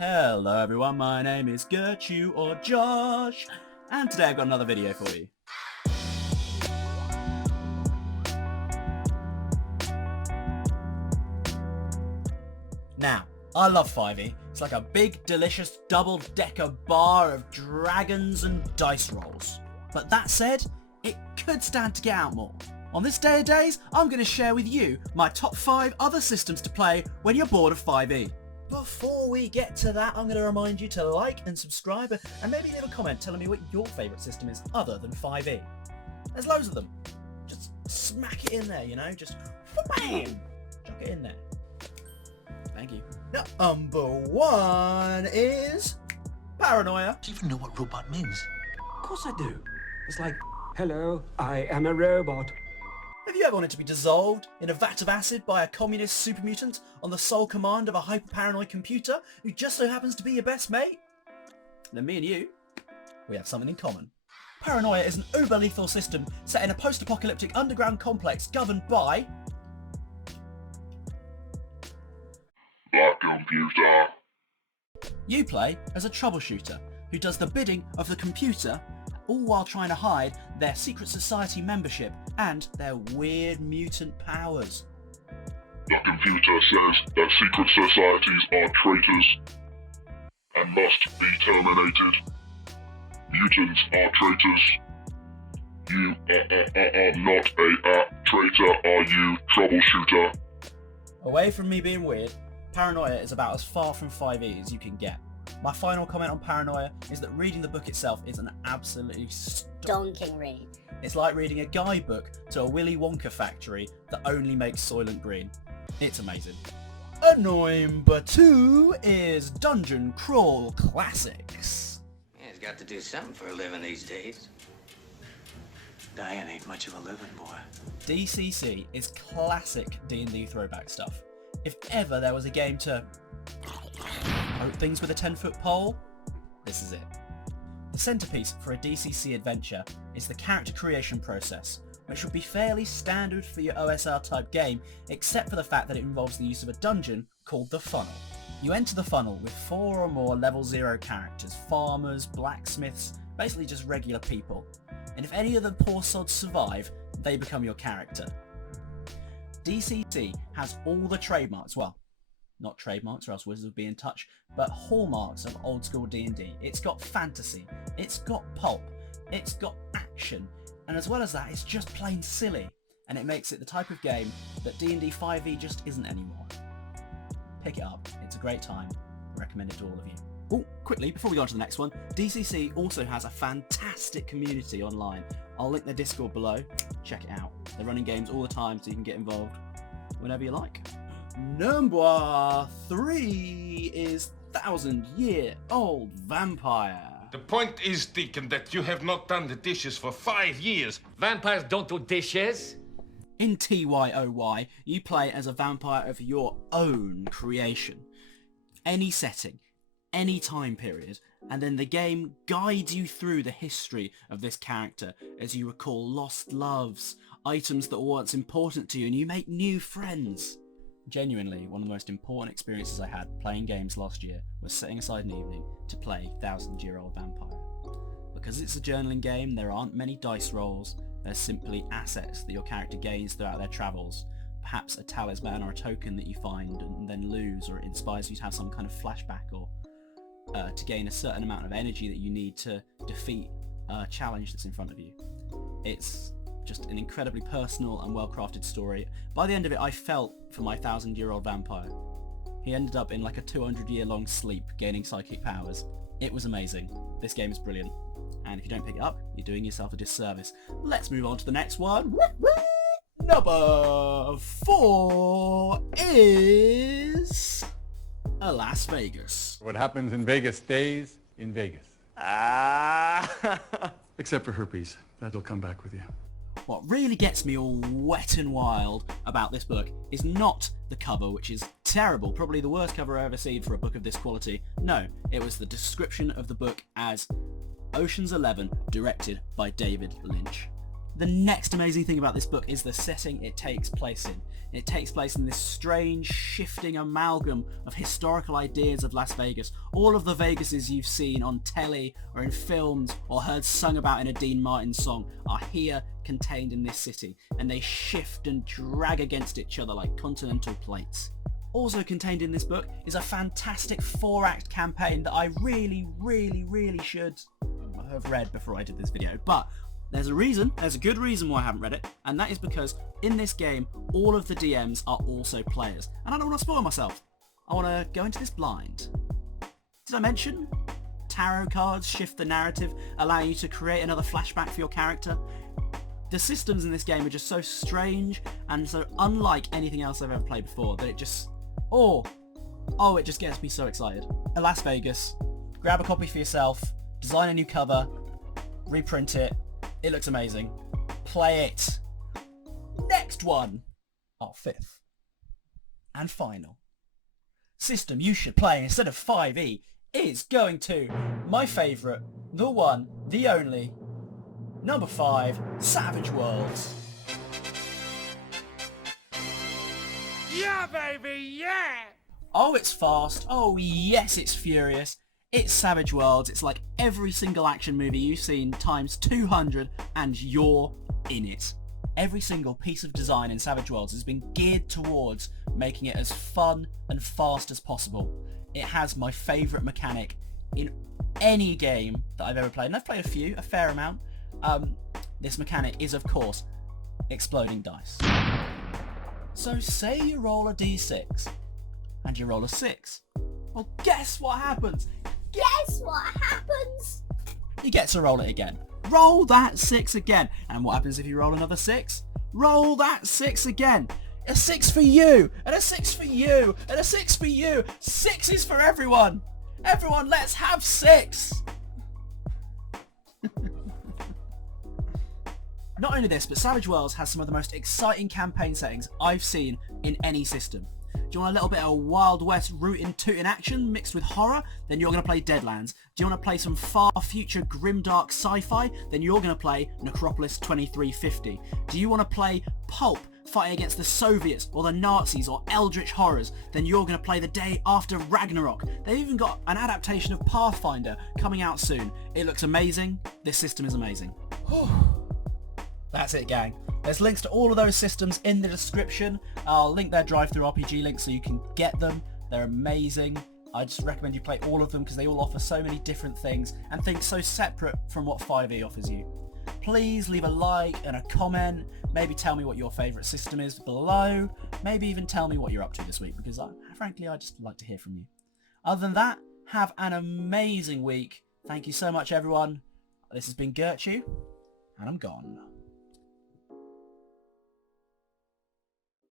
Hello everyone, my name is Girchou or Josh, and today I've got another video for you. Now, I love 5e. It's like a big, delicious, double-decker bar of dragons and dice rolls. But that said, it could stand to get out more. On this day of days, I'm going to share with you my top 5 other systems to play when you're bored of 5e. Before we get to that, I'm going to remind you to like and subscribe and maybe leave a comment telling me what your favourite system is other than 5e. There's loads of them. Just smack it in there, you know, just bam! Chuck it in there. Thank you. Number 1 is Paranoia. Do you even know what robot means? Of course I do. It's like, hello, I am a robot. Have you ever wanted to be dissolved in a vat of acid by a communist super mutant on the sole command of a hyper-paranoid computer who just so happens to be your best mate? Then me and you, we have something in common. Paranoia is an uber-lethal system set in a post-apocalyptic underground complex governed by... the computer. You play as a troubleshooter who does the bidding of the computer, all while trying to hide their secret society membership and their weird mutant powers. The computer says that secret societies are traitors and must be terminated. Mutants are traitors. You are not a traitor, are you, troubleshooter? Away from me being weird, Paranoia is about as far from 5e as you can get. My final comment on Paranoia is that reading the book itself is an absolutely donking read. It's like reading a guidebook to a Willy Wonka factory that only makes Soylent Green. It's amazing. Number 2 is Dungeon Crawl Classics. Yeah, he's got to do something for a living these days. Dying ain't much of a living, boy. DCC is classic D&D throwback stuff. If ever there was a game to poke things with a 10-foot pole, this is it. The centerpiece for a DCC adventure is the character creation process, which would be fairly standard for your OSR type game, except for the fact that it involves the use of a dungeon called the funnel. You enter the funnel with 4 or more level 0 characters, farmers, blacksmiths, basically just regular people. And if any of the poor sods survive, they become your character. DCC has all the trademarks, well, not trademarks or else Wizards would be in touch, but hallmarks of old school D&D. It's got fantasy, it's got pulp, it's got action, and as well as that, it's just plain silly, and it makes it the type of game that D&D 5e just isn't anymore. Pick it up, it's a great time, I recommend it to all of you. Oh, quickly, before we go on to the next one, DCC also has a fantastic community online. I'll link their Discord below, check it out. They're running games all the time so you can get involved whenever you like. Number 3 is 1000-Year-Old Vampire. The point is, Deacon, that you have not done the dishes for 5 years. Vampires don't do dishes. In TYOY, you play as a vampire of your own creation. Any setting, any time period, and then the game guides you through the history of this character as you recall lost loves, items that were once important to you, and you make new friends. Genuinely, one of the most important experiences I had playing games last year was setting aside an evening to play 1000-Year-Old Vampire. Because it's a journaling game, there aren't many dice rolls, there's simply assets that your character gains throughout their travels, perhaps a talisman or a token that you find and then lose, or it inspires you to have some kind of flashback or to gain a certain amount of energy that you need to defeat a challenge that's in front of you. It's just an incredibly personal and well-crafted story. By the end of it, I felt for my 1000-Year-Old Vampire. He ended up in like a 200-year-long sleep, gaining psychic powers. It was amazing. This game is brilliant. And if you don't pick it up, you're doing yourself a disservice. Let's move on to the next one. Number 4 is... Las Vegas. What happens in Vegas stays in Vegas. Except for herpes. That'll come back with you. What really gets me all wet and wild about this book is not the cover, which is terrible, probably the worst cover I've ever seen for a book of this quality. No, it was the description of the book as Ocean's 11, directed by David Lynch. The next amazing thing about this book is the setting it takes place in. It takes place in this strange, shifting amalgam of historical ideas of Las Vegas. All of the Vegases you've seen on telly or in films or heard sung about in a Dean Martin song are here contained in this city, and they shift and drag against each other like continental plates. Also contained in this book is a fantastic 4-act campaign that I really should have read before I did this video, but there's a good reason why I haven't read it, and that is because in this game, all of the DMs are also players, and I don't want to spoil myself. I want to go into this blind. Did I mention tarot cards shift the narrative, allowing you to create another flashback for your character? The systems in this game are just so strange and so unlike anything else I've ever played before that it just, it just gets me so excited. A Las Vegas, grab a copy for yourself, design a new cover, reprint it. It looks amazing. Play it. Next one. Our fifth and final system you should play instead of 5e is going to my favourite, the one, the only, number 5, Savage Worlds. Yeah, baby, yeah! Oh, it's fast. Oh, yes, it's furious. It's Savage Worlds. It's like every single action movie you've seen times 200 and you're in it. Every single piece of design in Savage Worlds has been geared towards making it as fun and fast as possible. It has my favourite mechanic in any game that I've ever played, and I've played a fair amount. This mechanic is, of course, exploding dice. So say you roll a d6 and you roll a 6. Well, guess what happens? Guess what happens? You get to roll it again. Roll that 6 again. And what happens if you roll another 6? Roll that 6 again. A 6 for you, and a 6 for you, and a 6 for you. 6 is for everyone. Everyone, let's have 6. Not only this, but Savage Worlds has some of the most exciting campaign settings I've seen in any system. Do you want a little bit of Wild West rootin' tootin' action mixed with horror? Then you're going to play Deadlands. Do you want to play some far future grimdark sci-fi? Then you're going to play Necropolis 2350. Do you want to play pulp fighting against the Soviets or the Nazis or eldritch horrors? Then you're going to play The Day After Ragnarok. They've even got an adaptation of Pathfinder coming out soon. It looks amazing. This system is amazing. That's it, gang. There's links to all of those systems in the description. I'll link their drive-through-RPG links so you can get them. They're amazing. I just recommend you play all of them because they all offer so many different things and things so separate from what 5e offers you. Please leave a like and a comment. Maybe tell me what your favourite system is below. Maybe even tell me what you're up to this week because frankly I just like to hear from you. Other than that, have an amazing week. Thank you so much, everyone. This has been Girchou, and I'm gone.